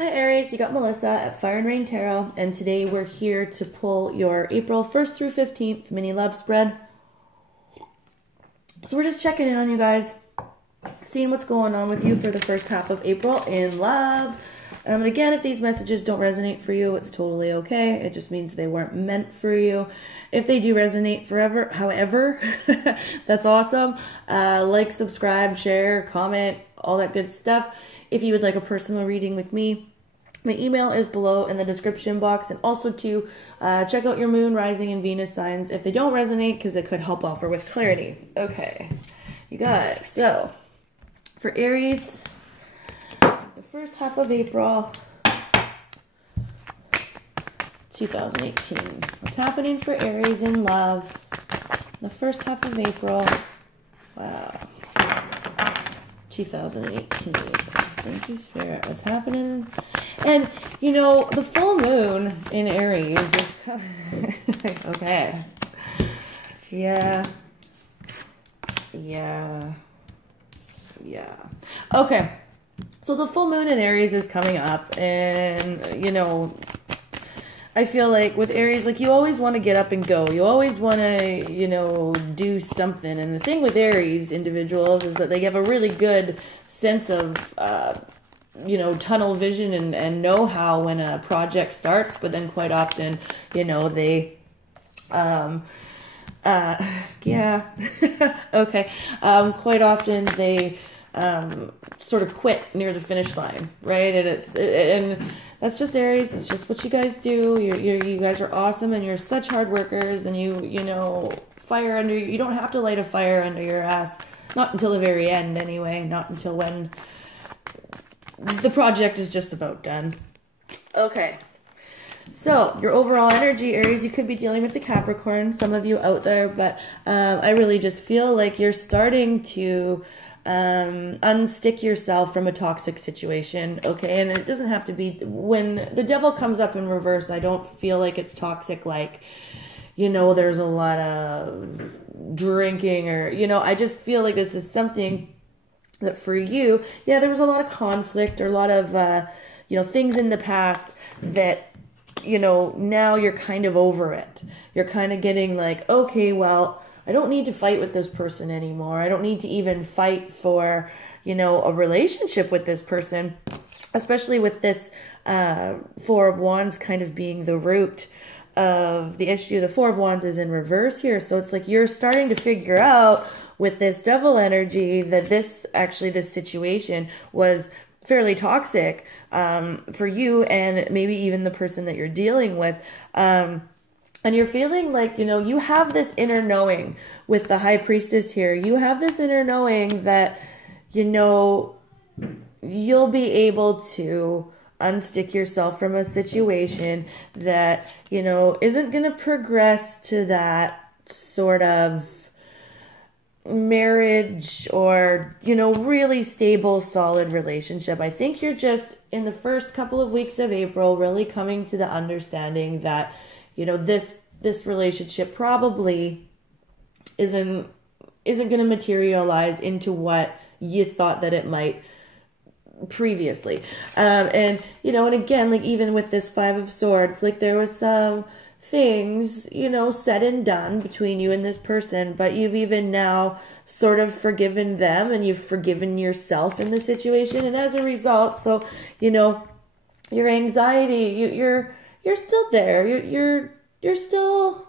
Hi Aries, you got Melissa at Fire and Rain Tarot, and today we're here to pull your April 1st through 15th mini love spread. So we're just checking in on you guys, seeing what's going on with you for the first half of April in love. And again, if these messages don't resonate for you, it's totally okay. It just means they weren't meant for you. If they do resonate however, that's awesome. Like, subscribe, share, comment, all that good stuff. If you would like a personal reading with me, my email is below in the description box. And also to check out your moon, rising, and Venus signs if they don't resonate, because it could help offer with clarity. Okay, you guys. So for Aries, the first half of April 2018. What's happening for Aries in love? The first half of April. Wow. 2018. Thank you, Spirit. What's happening? And, you know, the full moon in Aries is coming. Okay. Yeah. Okay. So the full moon in Aries is coming up, and, you know, I feel like with Aries, like, you always want to get up and go. You always want to, you know, do something. And the thing with Aries individuals is that they have a really good sense of, you know, tunnel vision and know-how when a project starts. But then quite often, you know, they, yeah, okay. Quite often they sort of quit near the finish line, right? And that's just Aries. It's just what you guys do. You guys are awesome, and you're such hard workers, and you know, you don't have to light a fire under your ass. Not until the very end, anyway. Not until when the project is just about done. Okay. So, your overall energy, Aries, you could be dealing with the Capricorn, some of you out there, but I really just feel like you're starting to unstick yourself from a toxic situation, okay? And it doesn't have to be, when the devil comes up in reverse, I don't feel like it's toxic, like, you know, there's a lot of drinking or, you know, I just feel like this is something that for you, yeah, there was a lot of conflict or a lot of, you know, things in the past that, you know, now you're kind of over it. You're kind of getting like, okay, well, I don't need to fight with this person anymore. I don't need to even fight for, you know, a relationship with this person, especially with this Four of Wands kind of being the root of the issue. The Four of Wands is in reverse here. So it's like you're starting to figure out with this devil energy that this situation was fairly toxic for you and maybe even the person that you're dealing with. And you're feeling like, you know, you have this inner knowing with the High Priestess here. You have this inner knowing that, you know, you'll be able to unstick yourself from a situation that, you know, isn't going to progress to that sort of marriage or, you know, really stable, solid relationship. I think you're just in the first couple of weeks of April really coming to the understanding that, you know, this relationship probably isn't going to materialize into what you thought that it might previously. And, you know, and again, like even with this Five of Swords, like there was some things, you know, said and done between you and this person, but you've even now sort of forgiven them and you've forgiven yourself in the situation. And as a result, so, you know, your anxiety, you're still there. You're still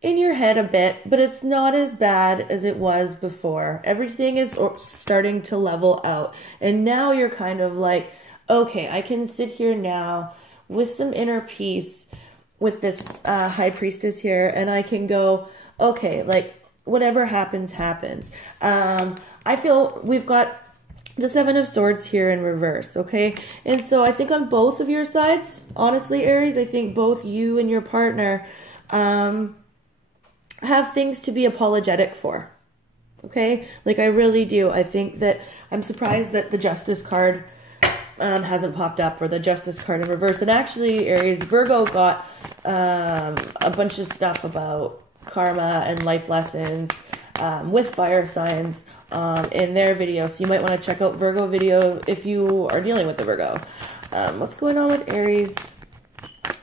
in your head a bit, but it's not as bad as it was before. Everything is starting to level out. And now you're kind of like, okay, I can sit here now with some inner peace with this High Priestess here, and I can go, okay, like whatever happens, happens. I feel we've got the Seven of Swords here in reverse, okay? And so I think on both of your sides, honestly, Aries, I think both you and your partner have things to be apologetic for, okay? Like, I really do. I think that I'm surprised that the Justice card hasn't popped up, or the Justice card in reverse. And actually, Aries, Virgo got a bunch of stuff about karma and life lessons with fire signs in their video. So you might want to check out Virgo video if you are dealing with the Virgo. What's going on with Aries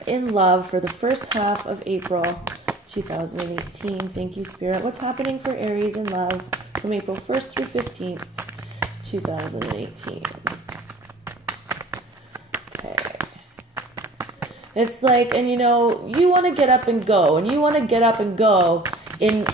in love for the first half of April 2018? Thank you, Spirit. What's happening for Aries in love from April 1st through 15th, 2018? Okay. It's like, and you know, you want to get up and go, and you want to get up and go in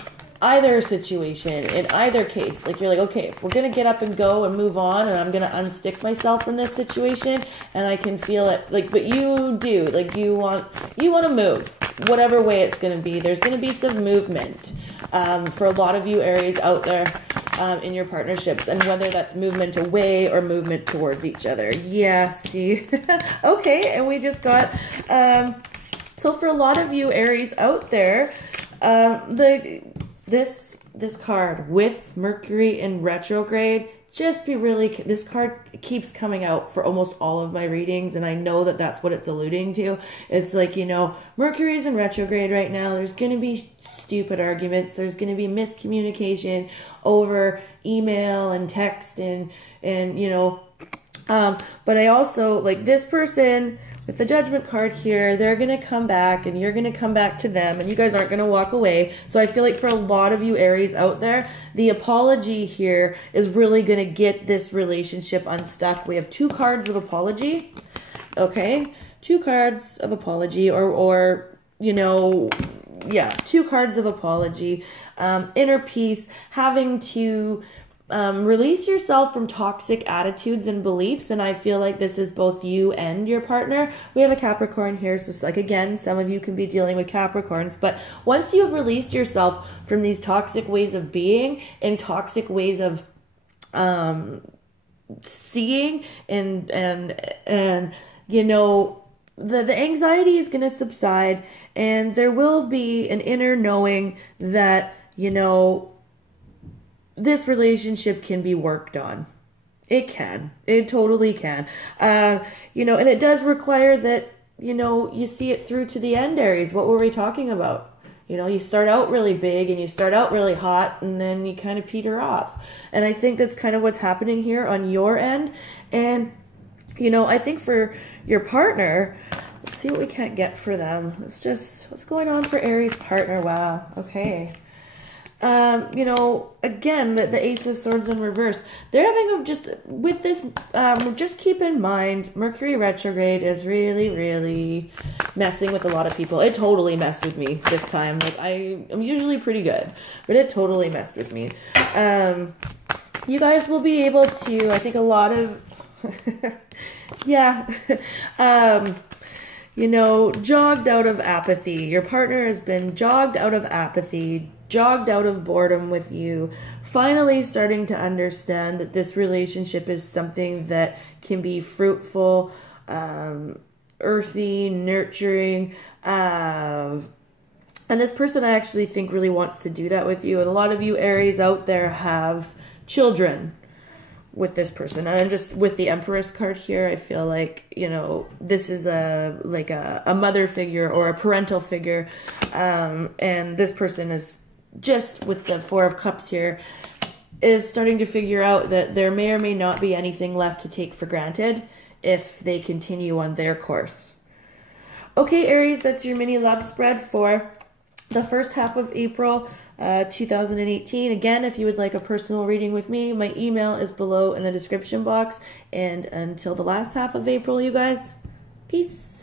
either situation, in either case. Like, you're like, okay, if we're going to get up and go and move on, and I'm going to unstick myself from this situation, and I can feel it, like, but you do, like, you want to move, whatever way it's going to be. There's going to be some movement for a lot of you Aries out there in your partnerships, and whether that's movement away or movement towards each other. Yeah, see? Okay, and we just got, so for a lot of you Aries out there, this card with Mercury in retrograde, just be really, this card keeps coming out for almost all of my readings, and I know that that's what it's alluding to. It's like, you know, Mercury's in retrograde right now. There's going to be stupid arguments. There's going to be miscommunication over email and text and you know, but I also, like, this person with the Judgment card here, they're going to come back, and you're going to come back to them, and you guys aren't going to walk away. So I feel like for a lot of you Aries out there, the apology here is really going to get this relationship unstuck. We have 2 cards of apology, okay? 2 cards of apology, or you know, yeah, 2 cards of apology. Inner peace, having to release yourself from toxic attitudes and beliefs, and I feel like this is both you and your partner. We have a Capricorn here, so it's like, again, some of you can be dealing with Capricorns, but once you've released yourself from these toxic ways of being and toxic ways of seeing and you know, the anxiety is going to subside, and there will be an inner knowing that, you know, this relationship can be worked on. It can. It totally can. You know, and it does require that, you know, you see it through to the end, Aries. What were we talking about? You know, you start out really big and you start out really hot, and then you kind of peter off. And I think that's kind of what's happening here on your end. And, you know, I think for your partner, let's see what we can't get for them. It's just, what's going on for Aries partner? Wow. Okay. You know, again, the Ace of Swords in reverse. They're having just, with this, just keep in mind, Mercury retrograde is really, really messing with a lot of people. It totally messed with me this time. Like, I'm usually pretty good, but it totally messed with me. You guys will be able to, I think a lot of, yeah, you know, jogged out of apathy. Your partner has been jogged out of apathy, jogged out of boredom with you, finally starting to understand that this relationship is something that can be fruitful, earthy, nurturing, and this person I actually think really wants to do that with you. And a lot of you Aries out there have children with this person, and just with the Empress card here, I feel like, you know, this is a mother figure or a parental figure, and this person is just, with the Four of Cups here, is starting to figure out that there may or may not be anything left to take for granted if they continue on their course. Okay, Aries, that's your mini love spread for the first half of April 2018. Again, if you would like a personal reading with me, my email is below in the description box. And until the last half of April, you guys, peace.